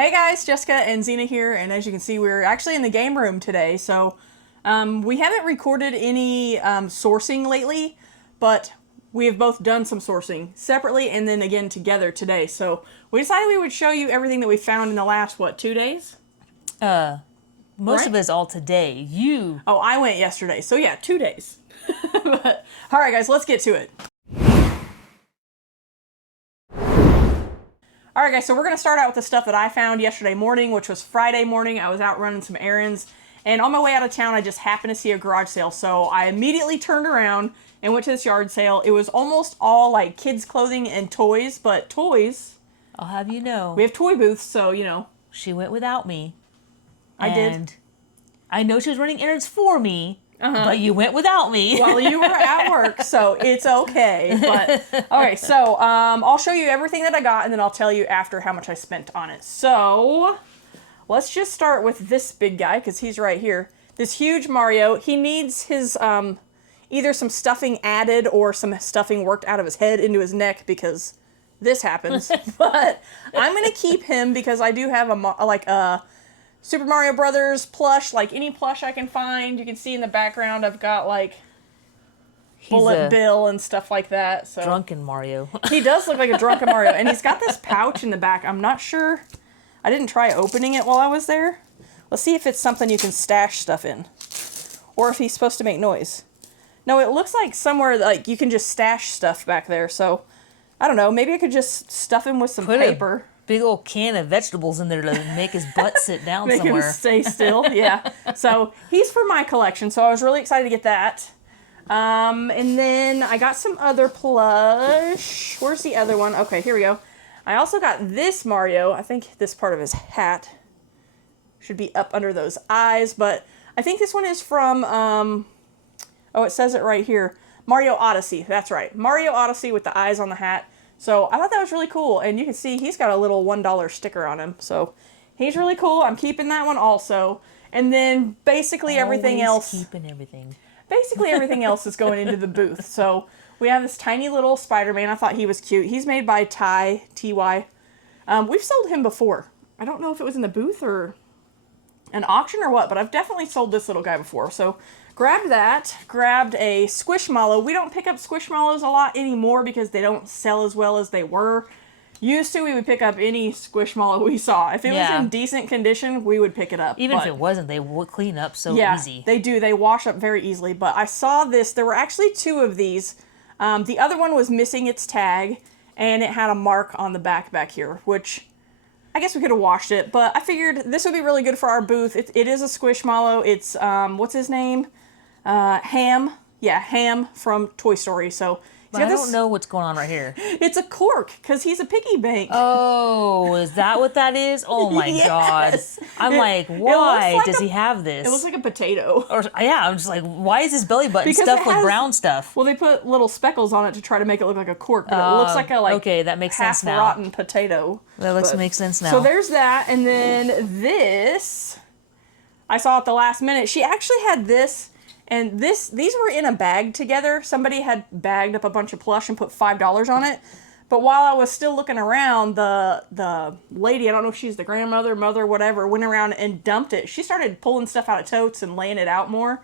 Hey guys, Jessica and Zena here, and as you can see, we're actually in the game room today. So we haven't recorded any sourcing lately, but we have both done some sourcing separately and then again together today. So we decided we would show you everything that we found in the last, 2 days? Most of it is all today. Oh, I went yesterday. So yeah, 2 days. But, all right, guys, let's get to it. All right, guys, so we're going to start out with the stuff that I found yesterday morning, which was Friday morning. I was out running some errands, and on my way out of town, I just happened to see a garage sale. So I immediately turned around and went to this yard sale. It was almost all like kids' clothing and toys, but toys. I'll have you know. We have toy booths, so, you know. She went without me. I did. I know she was running errands for me, but you went without me. Well, you were at work, so it's okay. But okay, so I'll show you everything that I got, and then I'll tell you after how much I spent on it. So let's just start with this big guy, because he's right here. This huge Mario. He needs his either some stuffing added or some stuffing worked out of his head into his neck, because this happens. But I'm going to keep him because I do have a Super Mario Brothers plush, like any plush I can find. You can see in the background I've got like Bullet Bill and stuff like that. So drunken Mario. He does look like a drunken Mario, and he's got this pouch in the back. I'm not sure. I didn't try opening it while I was there. Let's see if it's something you can stash stuff in, or if he's supposed to make noise. No, it looks like somewhere like you can just stash stuff back there. So I don't know. Maybe I could just stuff him with some paper. Big old can of vegetables in there to make his butt sit down make somewhere. Make him stay still, yeah. So he's for my collection, so I was really excited to get that. And then I got some other plush. Where's the other one? Okay, here we go. I also got this Mario. I think this part of his hat should be up under those eyes, but I think this one is from, oh, it says it right here. Mario Odyssey, that's right. Mario Odyssey with the eyes on the hat. So I thought that was really cool, and you can see he's got a little $1 sticker on him. So he's really cool. I'm keeping that one also. And then basically everything else. Keeping everything. Basically everything else is going into the booth. So we have this tiny little Spider-Man. I thought he was cute. He's made by Ty, T-Y. We've sold him before. I don't know if it was in the booth or an auction or what, but I've definitely sold this little guy before. So grabbed that, grabbed a Squishmallow. We don't pick up Squishmallows a lot anymore because they don't sell as well as they were. Used to, we would pick up any Squishmallow we saw. If it was in decent condition, we would pick it up. Even if it wasn't, they would clean up so easy. They do. They wash up very easily. But I saw this. There were actually two of these. The other one was missing its tag, and it had a mark on the back here, which I guess we could have washed it. But I figured this would be really good for our booth. It is a Squishmallow. It's, what's his name? Ham. Yeah, Ham from Toy Story. So but I don't know what's going on right here. It's a cork, because he's a piggy bank. Oh, is that what that is? Oh my God. I'm like, why does he have this? It looks like a potato. Or, yeah, I'm just like, why is his belly button stuffed with brown stuff? Well, they put little speckles on it to try to make it look like a cork, but it looks like a okay, that makes sense now. Half-rotten potato. That makes sense now. So there's that, and then this, I saw at the last minute. She actually had this. And these were in a bag together. Somebody had bagged up a bunch of plush and put $5 on it. But while I was still looking around, the lady, I don't know if she's the grandmother, mother, whatever, went around and dumped it. She started pulling stuff out of totes and laying it out more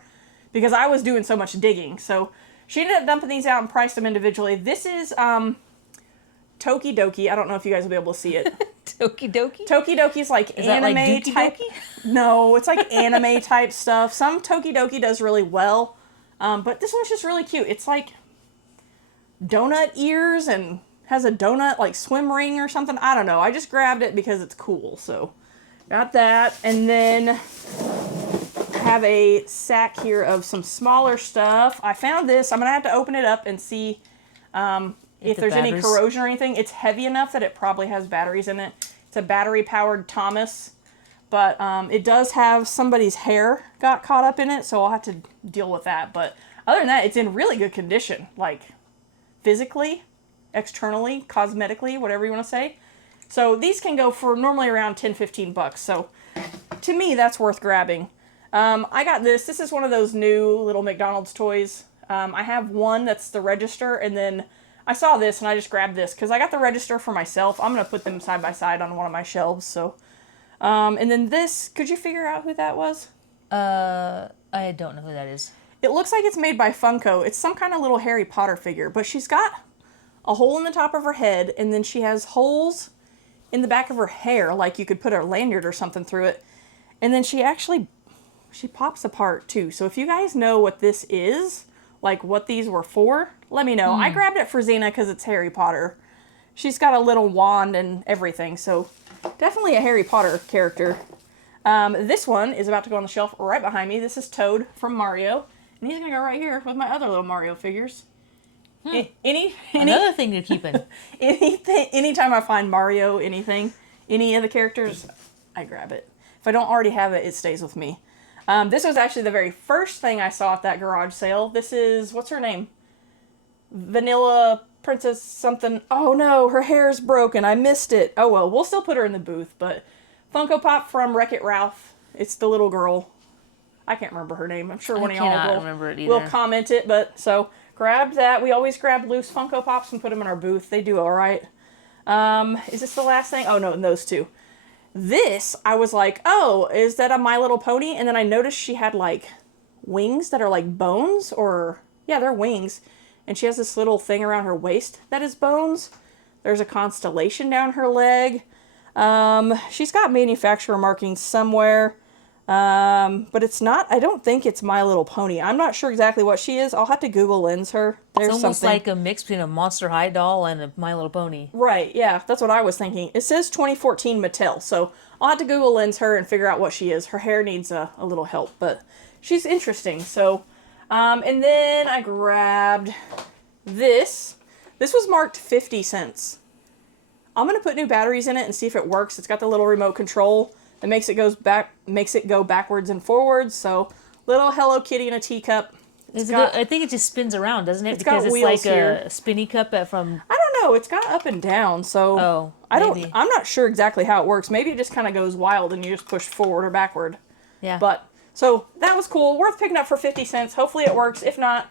because I was doing so much digging. So she ended up dumping these out and priced them individually. This is Toki Doki. I don't know if you guys will be able to see it. Toki Doki? Toki Doki's like anime like type. No, it's like anime type stuff. Some Toki Doki does really well. But this one's just really cute. It's like donut ears and has a donut like swim ring or something. I don't know. I just grabbed it because it's cool. So got that. And then have a sack here of some smaller stuff. I found this. I'm going to have to open it up and see if there's any corrosion or anything. It's heavy enough that it probably has batteries in it. It's a battery-powered Thomas, but it does have somebody's hair got caught up in it, so I'll have to deal with that. But other than that, it's in really good condition, like physically, externally, cosmetically, whatever you want to say. So these can go for normally around $10-15. So to me, that's worth grabbing. I got this. This is one of those new little McDonald's toys. I have one that's the register, and then I saw this and I just grabbed this because I got the register for myself. I'm going to put them side by side on one of my shelves. So And then this, could you figure out who that was? I don't know who that is. It looks like it's made by Funko. It's some kind of little Harry Potter figure, but she's got a hole in the top of her head, and then she has holes in the back of her hair, like you could put a lanyard or something through it. And then she pops apart too. So if you guys know what this is, like what these were for, let me know. I grabbed it for Xena because it's Harry Potter. She's got a little wand and everything, so definitely a Harry Potter character. This one is about to go on the shelf right behind me. This is Toad from Mario, and he's gonna go right here with my other little Mario figures. Another thing you're keeping. Anytime I find Mario, any of the characters, I grab it. If I don't already have it, it stays with me. This was actually the very first thing I saw at that garage sale. This is, what's her name? Vanilla Princess something. Oh no, her hair's broken. I missed it. Oh well, we'll still put her in the booth, but Funko Pop from Wreck-It Ralph. It's the little girl. I can't remember her name. I'm sure one of y'all will comment it, but so grabbed that. We always grab loose Funko Pops and put them in our booth. They do all right. Is this the last thing? Oh no, those two. This, I was like, oh, is that a My Little Pony? And then I noticed she had like wings that are like bones, or yeah, they're wings. And she has this little thing around her waist that is bones. There's a constellation down her leg. She's got manufacturer markings somewhere. But it's not, I don't think it's My Little Pony. I'm not sure exactly what she is. I'll have to Google lens her. There's it's almost like a mix between a Monster High doll and a My Little Pony. Right, yeah, that's what I was thinking. It says 2014 Mattel, so I'll have to Google lens her and figure out what she is. Her hair needs a little help, but she's interesting. So, and then I grabbed this. This was marked 50 cents. I'm going to put new batteries in it and see if it works. It's got the little remote control that makes it go backwards and forwards. So little Hello Kitty in a teacup. I think it just spins around, doesn't it? Because it's like a spinny cup from. I don't know. It's got up and down, so I'm not sure exactly how it works. Maybe it just kind of goes wild and you just push forward or backward. Yeah. But so that was cool. Worth picking up for 50 cents. Hopefully it works. If not,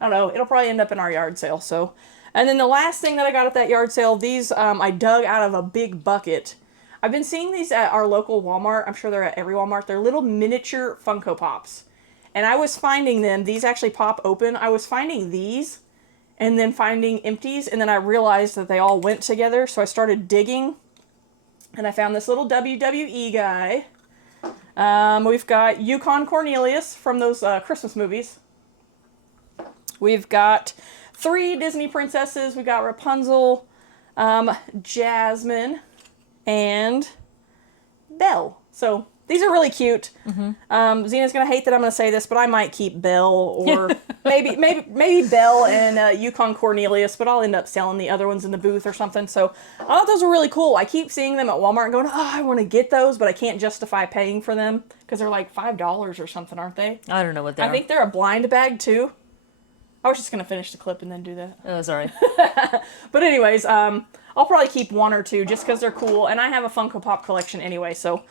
I don't know. It'll probably end up in our yard sale. So, and then the last thing that I got at that yard sale, these I dug out of a big bucket. I've been seeing these at our local Walmart. I'm sure they're at every Walmart. They're little miniature Funko Pops. And I was finding them. These actually pop open. I was finding these and then finding empties. And then I realized that they all went together. So I started digging. And I found this little WWE guy. We've got Yukon Cornelius from those Christmas movies. We've got 3 Disney princesses. We've got Rapunzel, Jasmine, and Belle. So these are really cute. Mm-hmm. Zena's gonna hate that I'm gonna say this, but I might keep Belle, or maybe Belle and Yukon Cornelius, but I'll end up selling the other ones in the booth or something. So I thought those were really cool. I keep seeing them at Walmart and going, oh, I want to get those, but I can't justify paying for them because they're like $5 or something, aren't they? I don't know what they are. I think they're a blind bag too. I was just gonna finish the clip and then do that. Oh, sorry. But anyways, I'll probably keep 1 or 2 just because they're cool, and I have a Funko Pop collection anyway. So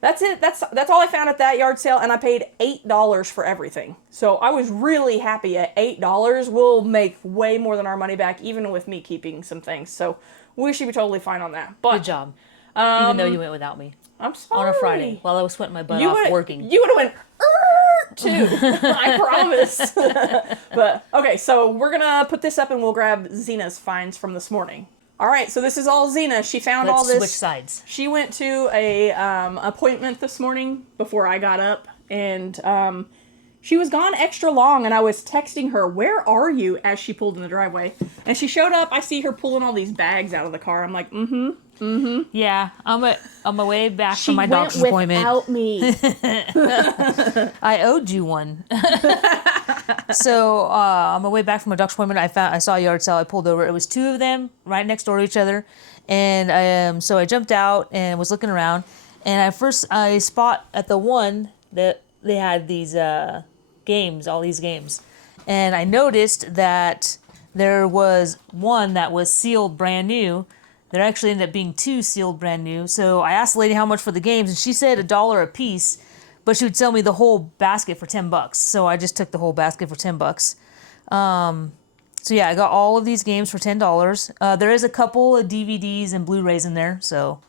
that's it. That's all I found at that yard sale, and I paid $8 for everything. So I was really happy. At $8, we'll make way more than our money back, even with me keeping some things. So we should be totally fine on that. But good job. Even though you went without me. I'm sorry. On a Friday, while I was sweating my butt off working. You would have went too. I promise. But okay, so we're gonna put this up and we'll grab Zena's finds from this morning. All right, so this is all Xena. She found all this. Switch sides. She went to a appointment this morning before I got up, and she was gone extra long, and I was texting her, where are you, as she pulled in the driveway. And she showed up. I see her pulling all these bags out of the car. I'm like, Yeah, on my way back from my doctor's appointment. Without me. I owed you one. So on my way back from my doctor's appointment, I saw a yard sale. I pulled over. It was 2 of them right next door to each other, and so I jumped out and was looking around. And I spot at the one that they had these games, all these games, and I noticed that there was one that was sealed brand new. There actually ended up being 2 sealed brand new. So I asked the lady how much for the games, and she said $1 a piece, but she would sell me the whole basket for $10. So I just took the whole basket for $10. So yeah, I got all of these games for $10. There is a couple of DVDs and Blu-rays in there, so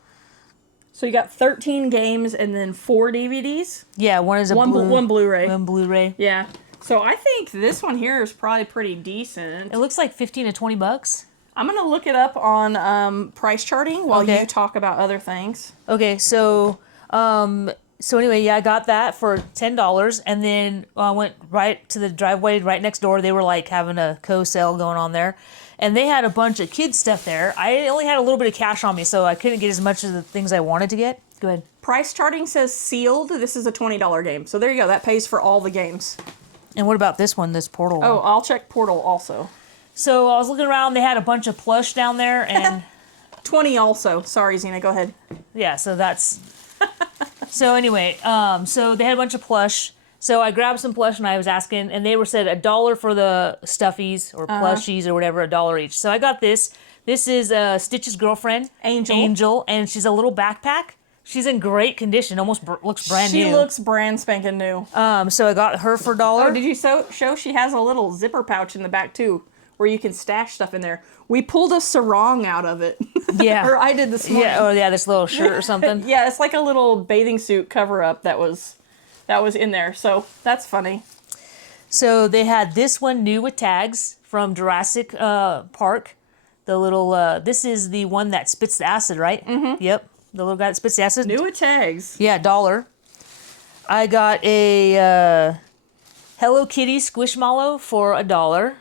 So you got 13 games and then 4 DVDs. Yeah, one is one Blu-ray. One Blu-ray. Yeah. So I think this one here is probably pretty decent. It looks like 15 to 20 bucks. I'm going to look it up on price charting while you talk about other things. Okay, so anyway, yeah, I got that for $10, and then I went right to the driveway right next door. They were like having a co-sale going on there, and they had a bunch of kids stuff there. I only had a little bit of cash on me, so I couldn't get as much of the things I wanted to get. Go ahead. Price charting says sealed. This is a $20 game. So there you go. That pays for all the games. And what about this one, this Portal one? Oh, I'll check Portal also. So I was looking around. They had a bunch of plush down there, and 20 also. Sorry, Zena. Go ahead. Yeah, so that's... So anyway, so they had a bunch of plush. So I grabbed some plush and I was asking, and they said $1 for the stuffies or plushies or whatever, $1 each. So I got this. This is Stitch's girlfriend, Angel, and she's a little backpack. She's in great condition, almost looks brand new. She looks brand spanking new. So I got her for $1. Oh, did you show she has a little zipper pouch in the back too, where you can stash stuff in there. We pulled a sarong out of it. Yeah. Or I did this morning. Yeah, oh yeah, this little shirt or something. Yeah, it's like a little bathing suit cover up that was in there. So that's funny. So they had this one new with tags from Jurassic Park. The little this is the one that spits the acid, right? Mm-hmm. Yep. The little guy that spits the acid. New with tags. Yeah, $1. I got a Hello Kitty Squishmallow for $1.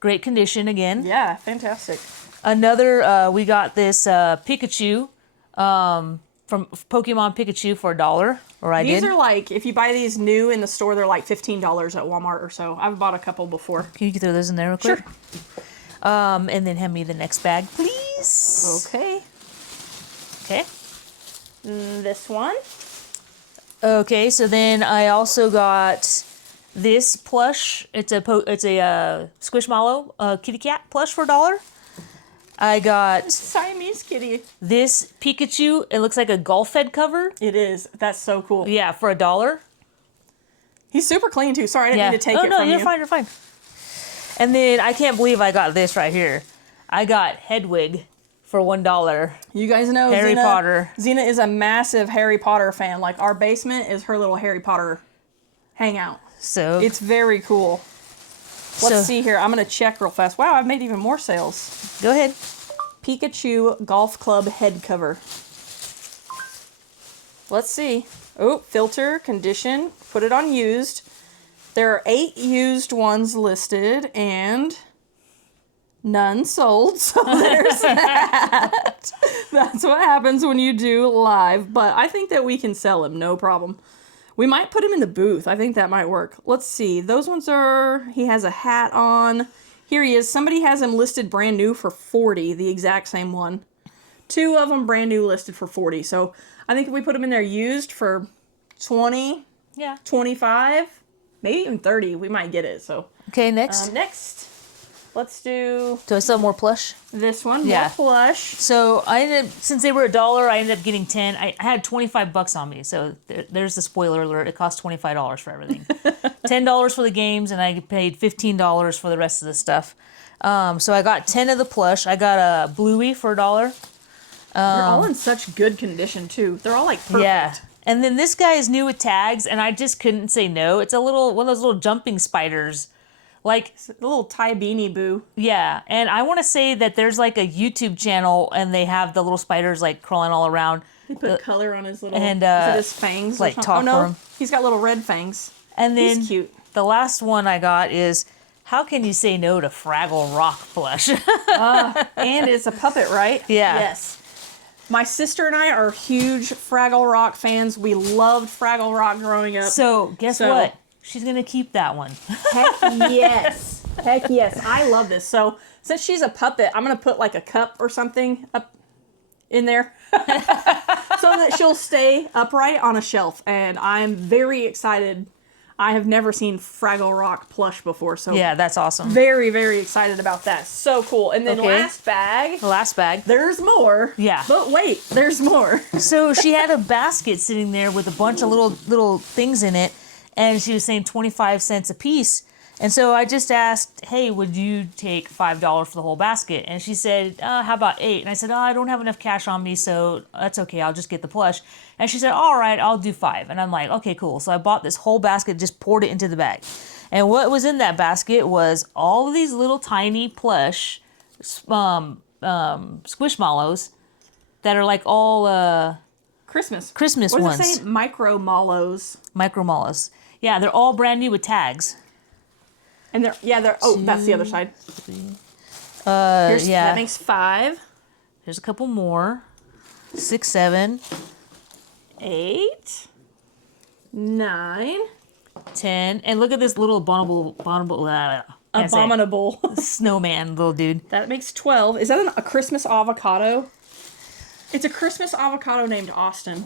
Great condition again. Yeah, fantastic. Another, we got this Pikachu from Pokemon Pikachu for $1. Or These are like, if you buy these new in the store, they're like $15 at Walmart or so. I've bought a couple before. Can you throw those in there real quick? Sure. And then hand me the next bag, please. Okay. Okay. This one. Okay, so then I also got this plush. It's a Squishmallow kitty cat plush for $1. I got Siamese kitty. This Pikachu. It looks like a golf head cover. It is. That's so cool. Yeah, for $1. He's super clean too. Sorry, I didn't mean to take it from you. Oh no, you're fine. You're fine. And then I can't believe I got this right here. I got Hedwig for $1. You guys know Harry Potter. Zena is a massive Harry Potter fan. Like our basement is her little Harry Potter hangout. So it's very cool. Let's see here. I'm going to check real fast. Wow, I've made even more sales. Go ahead. Pikachu Golf Club head cover. Let's see. Oh, filter, condition, put it on used. There are 8 used ones listed and none sold. So there's that. That's what happens when you do live. But I think that we can sell him, no problem. We might put him in the booth. I think that might work. Let's see. Those ones are, he has a hat on. Here he is. Somebody has him listed brand new for $40, the exact same one. 2 of them brand new listed for $40. So I think if we put them in there used for $20, yeah, $25, maybe even $30, we might get it. So okay, next. Next, let's do. Do I still have more plush? This one, yeah, more plush. So I ended up, since they were $1, I ended up getting 10. I had $25 on me, so there's the spoiler alert. It cost $25 for everything. $10 for the games, and I paid $15 for the rest of the stuff. So I got 10 of the plush. I got a Bluey for $1. They're all in such good condition too. They're all like perfect. Yeah. And then this guy is new with tags, and I just couldn't say no. It's a little one of those little jumping spiders. Like a little Ty Beanie Boo. Yeah, and I want to say that there's like a YouTube channel, and they have the little spiders like crawling all around. He put color on his little, and is it his fangs? Like talk for him. He's got little red fangs. And then he's cute. The last one I got is, how can you say no to Fraggle Rock plush? And it's a puppet, right? Yeah. Yes. My sister and I are huge Fraggle Rock fans. We loved Fraggle Rock growing up. So guess what? She's going to keep that one. Heck yes. Heck yes. I love this. So since she's a puppet, I'm going to put like a cup or something up in there so that she'll stay upright on a shelf. And I'm very excited. I have never seen Fraggle Rock plush before. So yeah, that's awesome. Very, very excited about that. So cool. And then last bag. Last bag. There's more. Yeah. But wait, there's more. So she had a basket sitting there with a bunch of little things in it. And she was saying 25 cents a piece. And so I just asked, hey, would you take $5 for the whole basket? And she said, how about 8? And I said, I don't have enough cash on me, so that's okay. I'll just get the plush. And she said, all right, I'll do 5. And I'm like, okay, cool. So I bought this whole basket, just poured it into the bag. And what was in that basket was all of these little tiny plush squishmallows that are like all Christmas ones. What does it say? Micro mallows. Micro mallows. Yeah, they're all brand new with tags. And they're that's the other side. 3. That makes 5. There's a couple more. 6, 7, 8, 9, 10. And look at this little abominable snowman little dude. That makes 12. Is that a Christmas avocado? It's a Christmas avocado named Austin.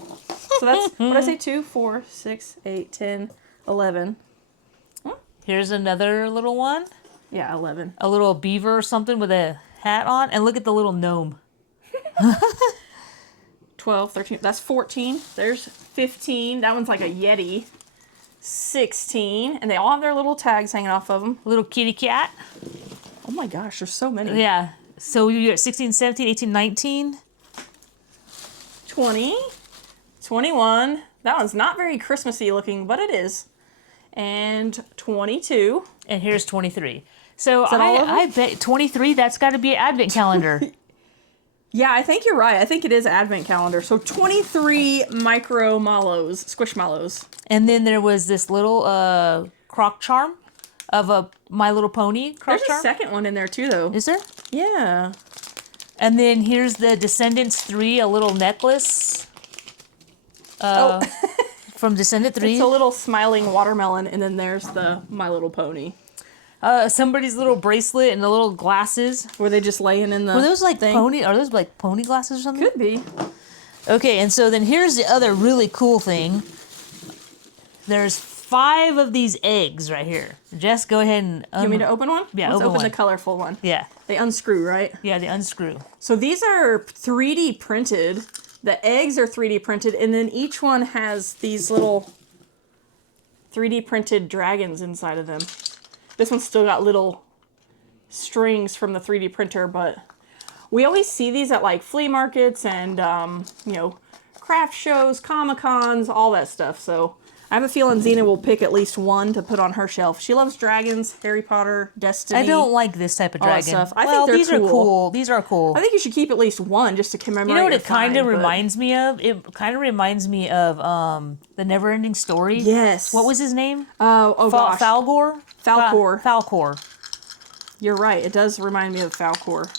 So that's, what did I say? 2, 4, 6, 8, 10, 11. Here's another little one. Yeah, 11. A little beaver or something with a hat on. And look at the little gnome. 12, 13. That's 14. There's 15. That one's like a Yeti. 16. And they all have their little tags hanging off of them. Little kitty cat. Oh my gosh, there's so many. Yeah. So you get 16, 17, 18, 19. 20. 21. That one's not very Christmassy looking, but it is. And 22. And here's 23. So I bet 23, that's got to be an advent calendar. Yeah, I think you're right. I think it is advent calendar. So 23 micro mallows, squishmallows. And then there was this little croc charm of a My Little Pony croc There's charm. a second one in there too, though. Is there? Yeah. And then here's the Descendants 3, a little necklace. From Descendant 3. It's a little smiling watermelon, and then there's the My Little Pony. Somebody's little bracelet and the little glasses. Were they just laying in the Were those like thing? pony? Are those like pony glasses or something? Could be. Okay, and so then here's the other really cool thing. There's 5 of these eggs right here. Jess, go ahead and... You want me to open one? Yeah, Let's open one. the colorful one. Yeah. They unscrew, right? Yeah, they unscrew. So these are 3D printed. The eggs are 3D printed, and then each one has these little 3D printed dragons inside of them. This one's still got little strings from the 3D printer, but we always see these at like flea markets and, craft shows, Comic-Cons, all that stuff. So I have a feeling Xena will pick at least one to put on her shelf. She loves dragons, Harry Potter, Destiny. I don't like this type of all that dragon. stuff. I think they're these are cool. These are cool. I think you should keep at least one just to commemorate. You know what your it kind of find, but- reminds me of? It kind of reminds me of the Never-Ending Story. Yes. What was his name? Oh gosh. Falcor? Falcor. Falcor. You're right. It does remind me of Falcor,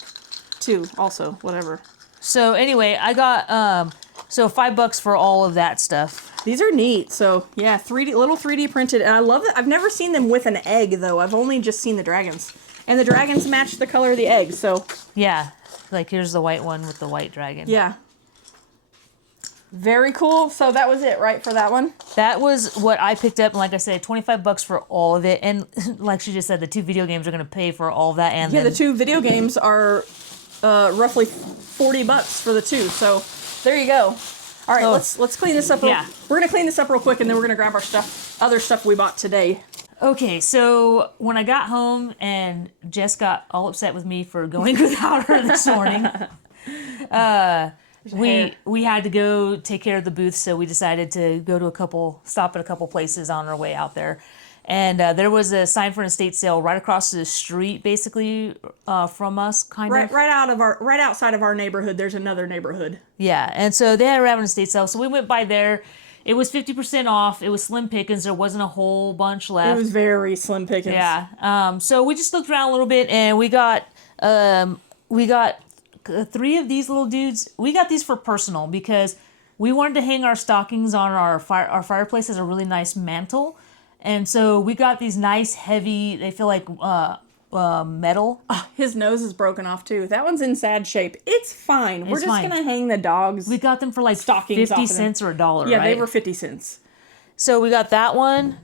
too. Also, whatever. So anyway, I got so $5 for all of that stuff. These are neat. So yeah, little 3D printed, and I love it. I've never seen them with an egg though. I've only just seen the dragons, and the dragons match the color of the egg. So Yeah, like here's the white one with the white dragon. yeah, very cool. So that was it, right, for that one? That was what I picked up, and like I said, $25 for all of it. And like she just said, the 2 video games are going to pay for all of that. And Yeah, then, the 2 video games are roughly $40 for the 2. So there you go. All right, let's clean this up. We're gonna clean this up real quick, and then we're gonna grab our other stuff we bought today. Okay, so when I got home and Jess got all upset with me for going without her this morning, we had to go take care of the booth, so we decided to go to stop at a couple places on our way out there. And there was a sign for an estate sale right across the street, basically from us, kind of. Right outside of our neighborhood, there's another neighborhood. Yeah, and so they were having an estate sale, so we went by there. It was 50% off. It was slim pickings. There wasn't a whole bunch left. It was very slim pickings. Yeah. So we just looked around a little bit, and we got 3 of these little dudes. We got these for personal because we wanted to hang our stockings on our fireplace as a really nice mantle. And so we got these nice, heavy, they feel like metal. His nose is broken off, too. That one's in sad shape. It's fine. We're just going to hang the dogs. We got them for like stockings 50 cents or $1, Yeah, right? they were 50 cents. So we got that one.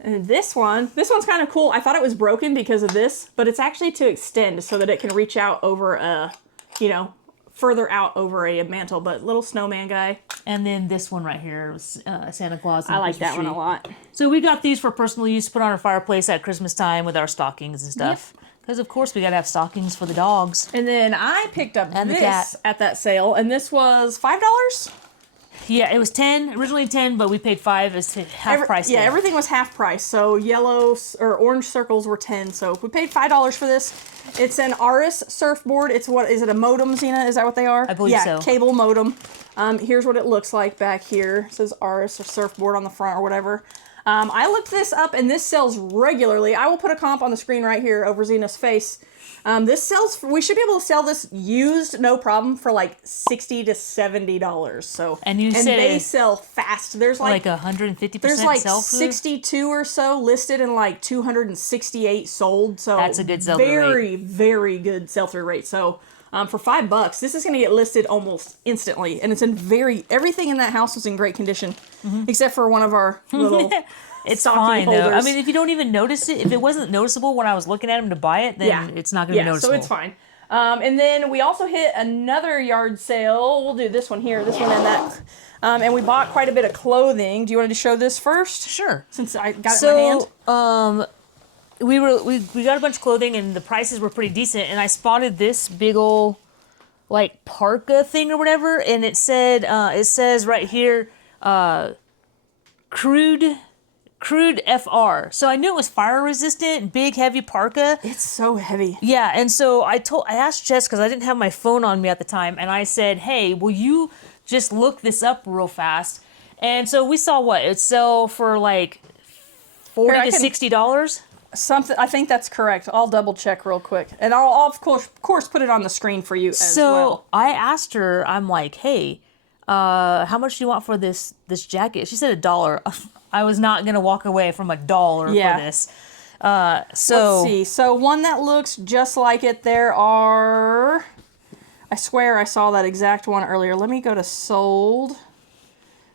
And this one's kind of cool. I thought it was broken because of this, but it's actually to extend so that it can reach out over a, further out over a mantle, but little snowman guy. And then this one right here was Santa Claus. I like that one a lot. So we got these for personal use to put on our fireplace at Christmas time with our stockings and stuff. Because, of course, we got to have stockings for the dogs. And then I picked up And the this cat. at that sale, and this was $5. Yeah, it was 10, originally 10, but we paid 5 as half price. Yeah, everything was half price. So yellow or orange circles were 10. So we paid $5 for this. It's an Aris surfboard. It's what is it, a modem, Zena? Is that what they are? I believe so. Yeah, cable modem. Here's what it looks like back here. It says Aris or surfboard on the front or whatever. I looked this up, and this sells regularly. I will put a comp on the screen right here over Zena's face. This sells. We should be able to sell this used, no problem, for like $60 to $70. So and said they sell fast. There's like 150%. there's like sell-through? 62 or so listed and like 268 sold. So that's a good sell-through rate. Very, very good sell-through rate. So for $5, this is going to get listed almost instantly, and it's in everything in that house was in great condition, except for one of our little. It's stocking fine holders. though. I mean, if you don't even notice it, if it wasn't noticeable when I was looking at them to buy it, then it's not going to be noticeable. So it's fine. And then we also hit another yard sale. We'll do this one here, this one and that. And we bought quite a bit of clothing. Do you want to show this first? Sure. Since I got it in my hand. We got a bunch of clothing and the prices were pretty decent. And I spotted this big old like parka thing or whatever, and it says right here, crude FR. So I knew it was fire resistant, big heavy parka. It's so heavy. Yeah, and so I asked Jess because I didn't have my phone on me at the time, and I said, "Hey, will you just look this up real fast?" And so we saw what it sell for like $40 to $60. Something. I think that's correct. I'll double check real quick, and I'll of course put it on the screen for you as well. So I asked her, I'm like, "Hey, how much do you want for this jacket?" She said $1. I was not gonna walk away from $1 for this. So let's see. So one that looks just like it. There are. I swear I saw that exact one earlier. Let me go to sold.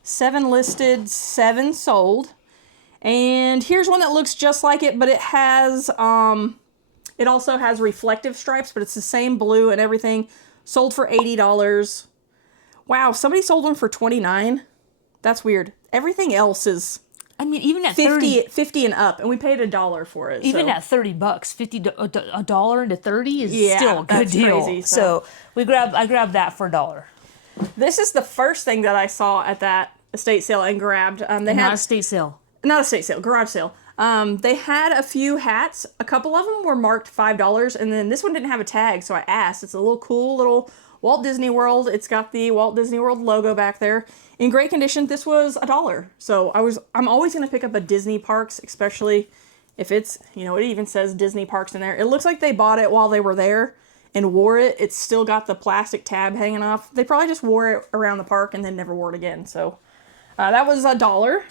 7 listed, 7 sold. And here's one that looks just like it, but it has it also has reflective stripes, but it's the same blue and everything. Sold for $80. Wow, somebody sold one for $29. That's weird. Everything else is I mean, even at 50 and up, and we paid $1 for it. Even at $30, $1 into 30 is still a good deal. Crazy, so I grabbed that for $1. This is the first thing that I saw at that estate sale and grabbed. Not estate sale. Not estate sale, garage sale. They had a few hats. A couple of them were marked $5, and then this one didn't have a tag, so I asked. It's a little cool little Walt Disney World. It's got the Walt Disney World logo back there. In great condition. This was $1. So I'm always going to pick up a Disney Parks, especially if it's, it even says Disney Parks in there. It looks like they bought it while they were there and wore it. It's still got the plastic tab hanging off. They probably just wore it around the park and then never wore it again. So that was $1.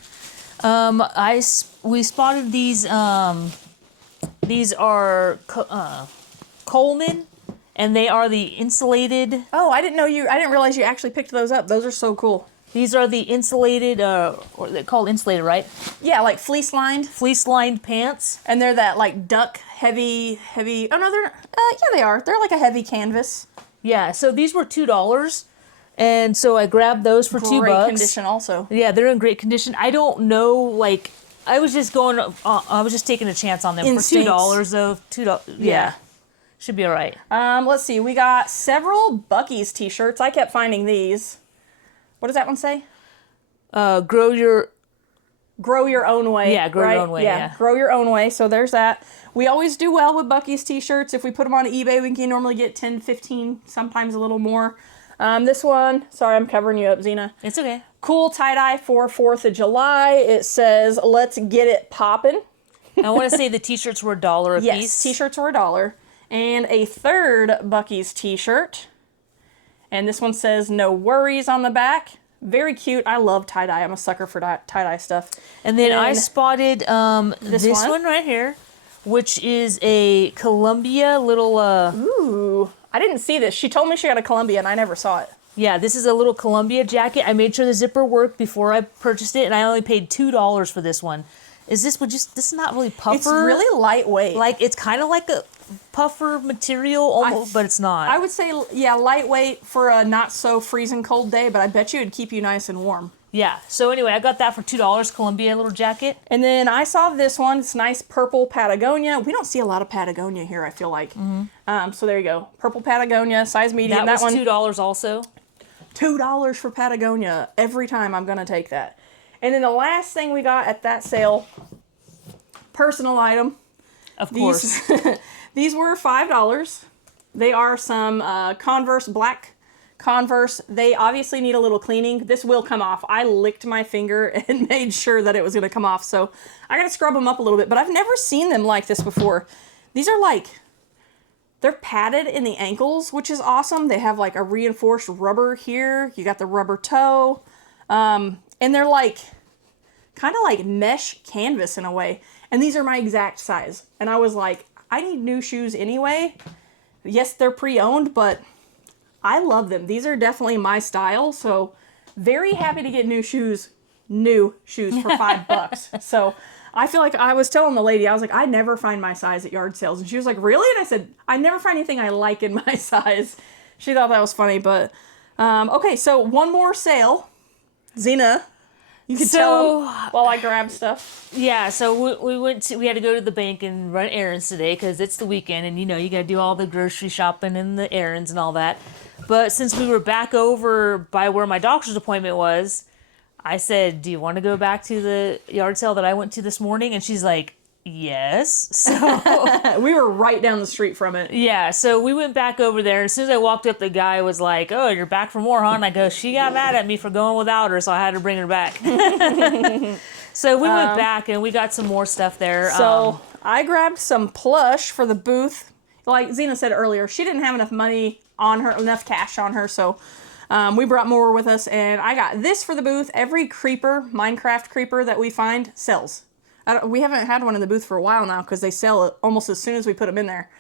We spotted these. These are Coleman, and they are the insulated. Oh, I didn't realize you actually picked those up. Those are so cool. These are the insulated, or they're called insulated, right? Yeah, like fleece-lined pants. And they're that like duck heavy. Oh no, they're they are. They're like a heavy canvas. Yeah, so these were $2, and so I grabbed those for $2. Great condition, also. Yeah, they're in great condition. I don't know, like I was just taking a chance on them Instincts. for $2 though. $2. Yeah. Should be all right. Let's see. We got several Buc-ee's t-shirts. I kept finding these. What does that one say? Grow your own way. Yeah, grow your own way. Yeah, grow your own way. So there's that. We always do well with Buc-ee's t-shirts. If we put them on eBay, we can normally get 10, 15, sometimes a little more. This one, sorry, I'm covering you up, Zena. It's okay. Cool tie-dye for 4th of July. It says, "Let's get it poppin'." I want to say the t-shirts were $1 a piece. Yes, t-shirts were $1. And a third Buc-ee's t-shirt. And this one says, "No worries" on the back. Very cute. I love tie-dye. I'm a sucker for tie-dye stuff. And then I spotted this one right here, which is a Columbia little... Ooh. I didn't see this. She told me she got a Columbia, and I never saw it. Yeah, this is a little Columbia jacket. I made sure the zipper worked before I purchased it, and I only paid $2 for this one. This is not really puffer. It's really lightweight. Like, it's kind of like puffer material, almost, but it's not. I would say, yeah, lightweight for a not so freezing cold day, but I bet you it'd keep you nice and warm. Yeah. So anyway, I got that for $2, Columbia little jacket. And then I saw this one. It's nice purple Patagonia. We don't see a lot of Patagonia here, I feel like. So there you go. Purple Patagonia, size medium. That was $2 also. $2 for Patagonia. Every time I'm going to take that. And then the last thing we got at that sale, personal item. Of course. These were $5. They are some Converse, black Converse. They obviously need a little cleaning. This will come off. I licked my finger and made sure that it was going to come off. So I got to scrub them up a little bit, but I've never seen them like this before. These are like, they're padded in the ankles, which is awesome. They have like a reinforced rubber here. You got the rubber toe. And they're like, kind of like mesh canvas in a way. And these are my exact size. And I was like, I need new shoes anyway. Yes, they're pre-owned, but I love them. These are definitely my style, so very happy to get new shoes for $5. So I feel like I was telling the lady, I was like, I never find my size at yard sales. And she was like, really? And I said, I never find anything I like in my size. She thought that was funny, but okay, so one more sale. Zena, you can tell them while I grab stuff. Yeah, so we had to go to the bank and run errands today because it's the weekend and you got to do all the grocery shopping and the errands and all that. But since we were back over by where my doctor's appointment was, I said, do you want to go back to the yard sale that I went to this morning? And she's like, yes. So we were right down the street from it. Yeah, so we went back over there. As soon as I walked up, the guy was like, oh, you're back for more, huh? And I go, she got mad at me for going without her, so I had to bring her back. So we went back and we got some more stuff there. So I grabbed some plush for the booth. Like Zena said earlier, she didn't have enough money on her, enough cash on her, so we brought more with us, and I got this for the booth. Every creeper, Minecraft creeper that we find sells. We haven't had one in the booth for a while now because they sell it almost as soon as we put them in there.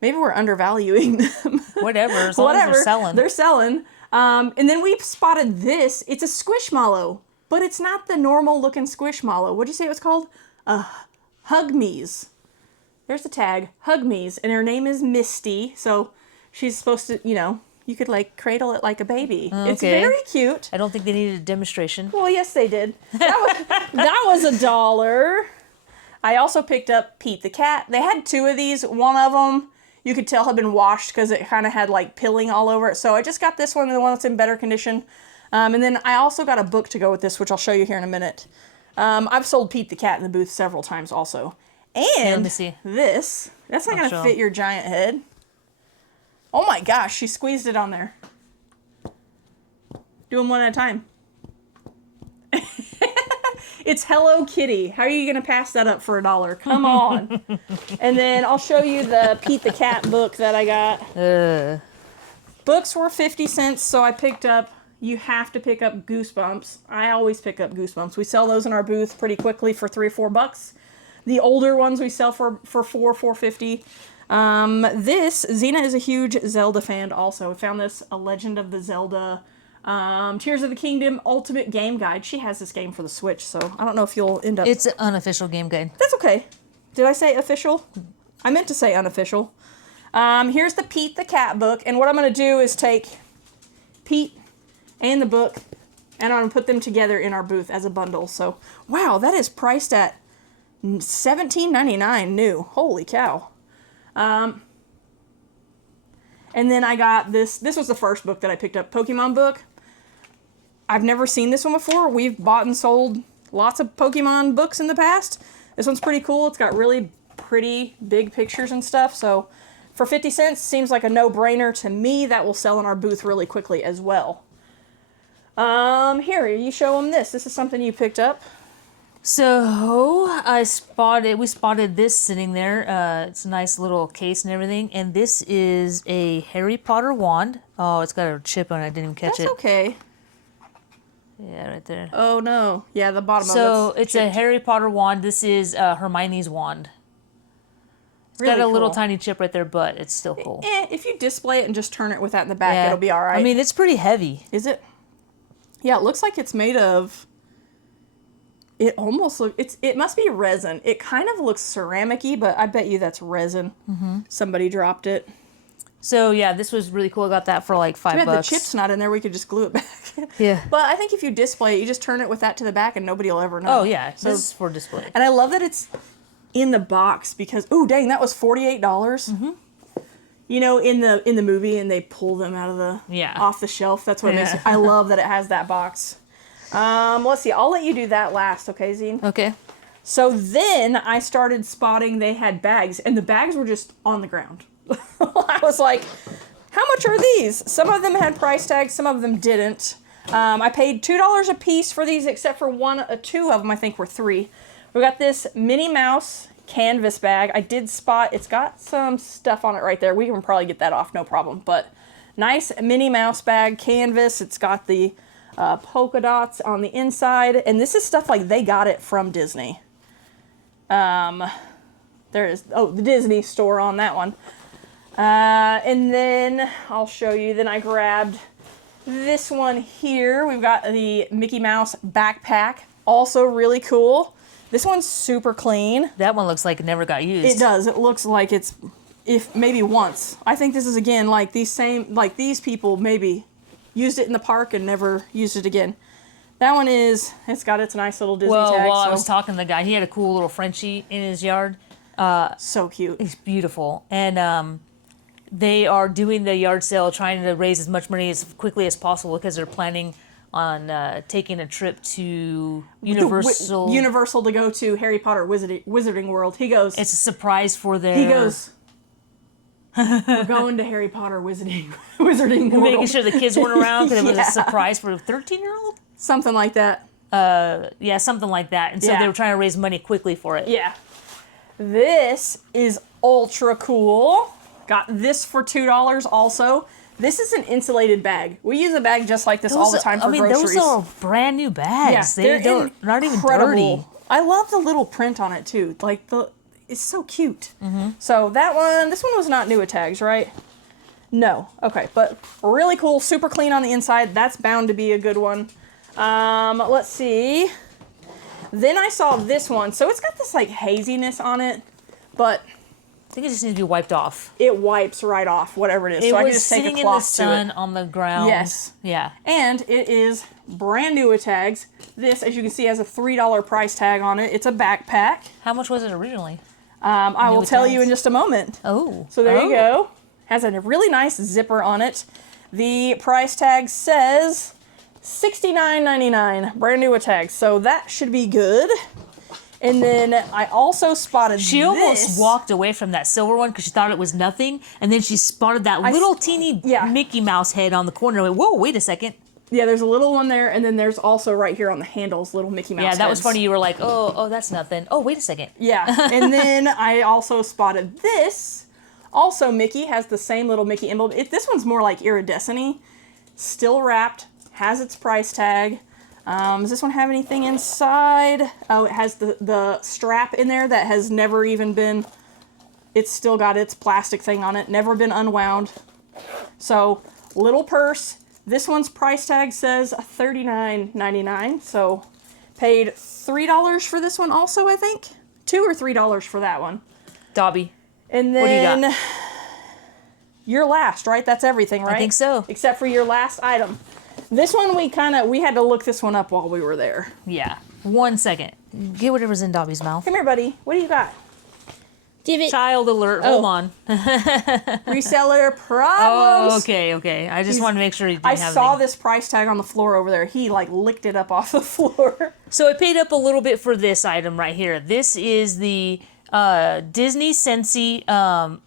Maybe we're undervaluing them. Whatever, as long as they're selling. They're selling. And then we spotted this. It's a squishmallow, but it's not the normal looking squishmallow. What'd you say it was called? Hugme's. There's the tag, Hugme's, and her name is Misty, so she's supposed to, you could like cradle it like a baby. Okay. It's very cute. I don't think they needed a demonstration. Well, yes, they did. That was $1. I also picked up Pete the cat. They had two of these. One of them you could tell had been washed because it kind of had like pilling all over it. So I just got this one, the one that's in better condition. And then I also got a book to go with this, which I'll show you here in a minute. I've sold Pete the cat in the booth several times also. And let me see. This, that's not going to fit your giant head. Oh my gosh, she squeezed it on there. Do them one at a time. It's Hello Kitty. How are you going to pass that up for $1? Come on. And then I'll show you the Pete the Cat book that I got. Books were 50 cents, so I picked up, you have to pick up Goosebumps. I always pick up Goosebumps. We sell those in our booth pretty quickly for $3 or $4. The older ones we sell for $4.50. Xena is a huge Zelda fan also. I found this, A Legend of the Zelda, Tears of the Kingdom Ultimate Game Guide. She has this game for the Switch, so I don't know if you'll end up... It's an unofficial game guide. That's okay. Did I say official? I meant to say unofficial. Here's the Pete the Cat book, and what I'm going to do is take Pete and the book, and I'm going to put them together in our booth as a bundle. So, wow, that is priced at $17.99 new. Holy cow. And then I got this. This was the first book that I picked up, Pokemon book. I've never seen this one before. We've bought and sold lots of Pokemon books in the past. This one's pretty cool. It's got really pretty big pictures and stuff. So for 50 cents, seems like a no-brainer to me. That will sell in our booth really quickly as well. Here, you show them this. This is something you picked up. So we spotted this sitting there. It's a nice little case and everything. And this is a Harry Potter wand. Oh, it's got a chip on it. I didn't even catch it. That's okay. Yeah, right there. Oh, no. Yeah, the bottom of it. So it's chipped. A Harry Potter wand. This is Hermione's wand. It's really got a little tiny chip right there, but it's still cool. If you display it and just turn it with that in the back, it'll be all right. I mean, it's pretty heavy. Is it? Yeah, it looks like it's made of... It almost it must be resin. It kind of looks ceramic-y, but I bet you that's resin. Mm-hmm. Somebody dropped it. So yeah, this was really cool. I got that for like $5. The chip's not in there. We could just glue it back. Yeah. But I think if you display it, you just turn it with that to the back and nobody will ever know. Oh yeah, So, this is for display. and I love that it's in the box because, oh dang, that was $48. Mm-hmm. You know, in the movie, and they pull them out of off the shelf. That's what it makes it. I love that it has that box. Let's see. I'll let you do that last, okay, Zine? Okay. So then I started spotting they had bags, and the bags were just on the ground. I was like, how much are these? Some of them had price tags, some of them didn't. I paid $2 a piece for these, except for two of them, I think, were $3. We got this Minnie Mouse canvas bag. I did spot, it's got some stuff on it right there. We can probably get that off, no problem. But nice Minnie Mouse bag, canvas. It's got the polka dots on the inside. And this is stuff like they got it from Disney. There is, the Disney store on that one. And then I'll show you, then I grabbed this one here. We've got the Mickey Mouse backpack, also really cool. This one's super clean. That one looks like it never got used. It does. It looks like it's, if maybe once. I think this is, again, like these people maybe used it in the park and never used it again. That one is, it's got its nice little Disney tag. Well, I was talking to the guy. He had a cool little Frenchie in his yard. So cute. He's beautiful. And they are doing the yard sale, trying to raise as much money as quickly as possible because they're planning on taking a trip to Universal. Universal to go to Harry Potter Wizarding World. He goes. It's a surprise for their. He goes. We're going to Harry Potter Wizarding World. Making sure the kids weren't around because it was a surprise for a 13-year-old. Something like that. Yeah, something like that. And so they were trying to raise money quickly for it. Yeah. This is ultra cool. Got this for $2 also. This is an insulated bag. We use a bag just like this all the time for groceries. Those are brand new bags. Yeah, they're not even dirty. I love the little print on it too. Like it's so cute. Mm-hmm. So this one was not new at tags, right? No. Okay, but really cool, super clean on the inside. That's bound to be a good one. Let's see. Then I saw this one. So it's got this like haziness on it, but I think it just needs to be wiped off. It wipes right off, whatever it is. So I can just take a cloth to it. It was sitting in the sun on the ground. Yes. Yeah. And it is brand new at tags. This, as you can see, has a $3 price tag on it. It's a backpack. How much was it originally? I will tell you in just a moment. Oh. So there you go. Has a really nice zipper on it. The price tag says $69.99. Brand new at tags. So that should be good. And then I also spotted She almost walked away from that silver one because she thought it was nothing. And then she spotted that little teeny Mickey Mouse head on the corner. And went, whoa, wait a second. Yeah, there's a little one there. And then there's also right here on the handles, little Mickey Mouse heads. Yeah, that was funny. You were like, oh, that's nothing. Oh, wait a second. Yeah. And then I also spotted this. Also, Mickey has the same little Mickey emblem. This one's more like iridescent-y. Still wrapped. Has its price tag. Does this one have anything inside? Oh, it has the strap in there that has never even been, it's still got its plastic thing on it, never been unwound. So, little purse. This one's price tag says $39.99. So, paid $3 for this one also, I think. $2 or $3 for that one. Dobby. And then, what do you got? You're last, right? That's everything, right? I think so. Except for your last item. This one we had to look this one up while we were there. Yeah. 1 second. Get whatever's in Dobby's mouth. Come here, buddy. What do you got? Child alert. Hold on. Reseller problems. Oh, okay. I just wanted to make sure you didn't have I saw this price tag on the floor over there. He licked it up off the floor. So I paid up a little bit for this item right here. This is the Disney Scentsy.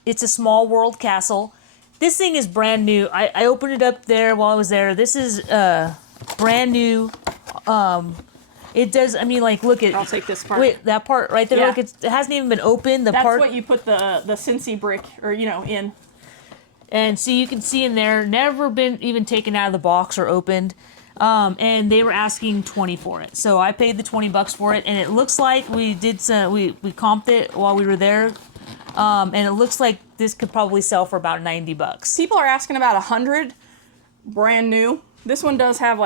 It's a Small World Castle. This thing is brand new. I opened it up there while I was there. This is brand new. It does, look at... I'll take this part. Wait, that part right there, look, it hasn't even been opened. That's what you put the Scentsy brick, or, in. And so you can see in there, never been even taken out of the box or opened. And they were asking $20 for it. So I paid the $20 for it, and it looks like we did we comped it while we were there. And it looks like this could probably sell for about $90. People are asking about 100, brand new. This one does have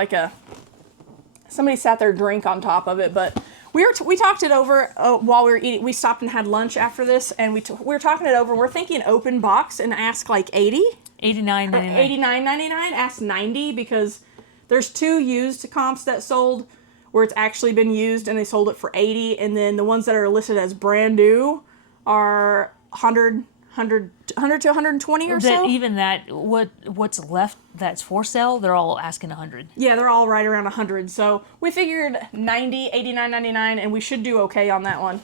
somebody sat their drink on top of it, but we talked it over while we were eating. We stopped and had lunch after this, and we were talking it over. We're thinking open box and ask like 80. $89.99. $89.99. Ask 90 because there's 2 used comps that sold where it's actually been used and they sold it for 80, and then the ones that are listed as brand new are 100 to 120 or so. Even that, what's left that's for sale, they're all asking 100. Yeah, they're all right around 100. So we figured 90, $89.99, and we should do okay on that one.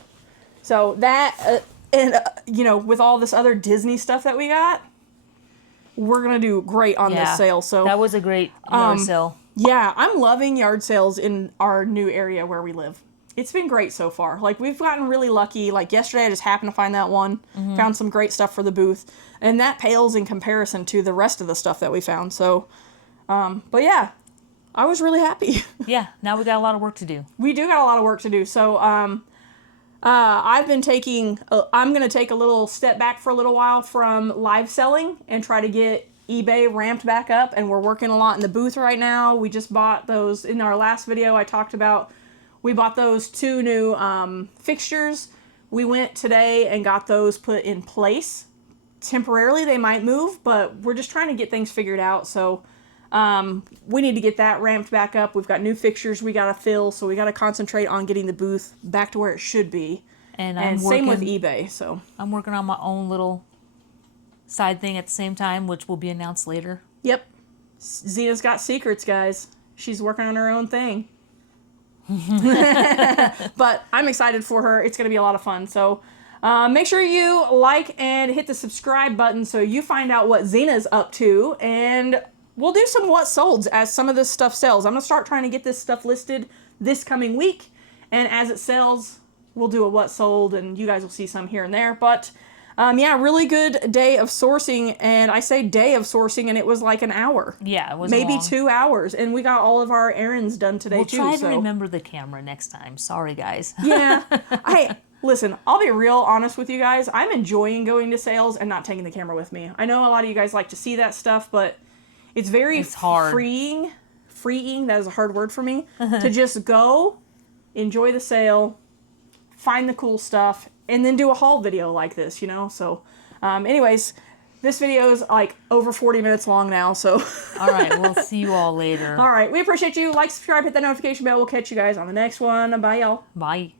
So that, you know, with all this other Disney stuff that we got, we're going to do great on this sale. So that was a great yard sale. Yeah, I'm loving yard sales in our new area where we live. It's been great so far. Like, we've gotten really lucky. Like, yesterday I just happened to find that one. Found some great stuff for the booth. And that pales in comparison to the rest of the stuff that we found. So, but yeah, I was really happy. Yeah, now we got a lot of work to do. We do got a lot of work to do. So, I've been taking, I'm going to take a little step back for a little while from live selling and try to get eBay ramped back up. And we're working a lot in the booth right now. We just bought those in our last video. I talked about, we bought those 2 new fixtures. We went today and got those put in place. Temporarily, they might move, but we're just trying to get things figured out. So we need to get that ramped back up. We've got new fixtures we got to fill, so we got to concentrate on getting the booth back to where it should be. And same with eBay. So I'm working on my own little side thing at the same time, which will be announced later. Yep. Zena's got secrets, guys. She's working on her own thing. But I'm excited for her. It's going to be a lot of fun. So make sure you like and hit the subscribe button so you find out what Zena's up to. And we'll do some what solds as some of this stuff sells. I'm going to start trying to get this stuff listed this coming week. And as it sells, we'll do a what sold. And you guys will see some here and there. But yeah, really good day of sourcing. And I say day of sourcing, and it was like an hour. Yeah, it was maybe long. 2 hours. And we got all of our errands done today, too. We'll try to remember the camera next time. Sorry, guys. Yeah. Listen, I'll be real honest with you guys. I'm enjoying going to sales and not taking the camera with me. I know a lot of you guys like to see that stuff, but it's hard. Freeing, that is a hard word for me, to just go, enjoy the sale, find the cool stuff, and then do a haul video like this, you know? So, anyways, this video is like over 40 minutes long now, so. All right, we'll see you all later. All right, we appreciate you. Like, subscribe, hit that notification bell. We'll catch you guys on the next one. Bye, y'all. Bye.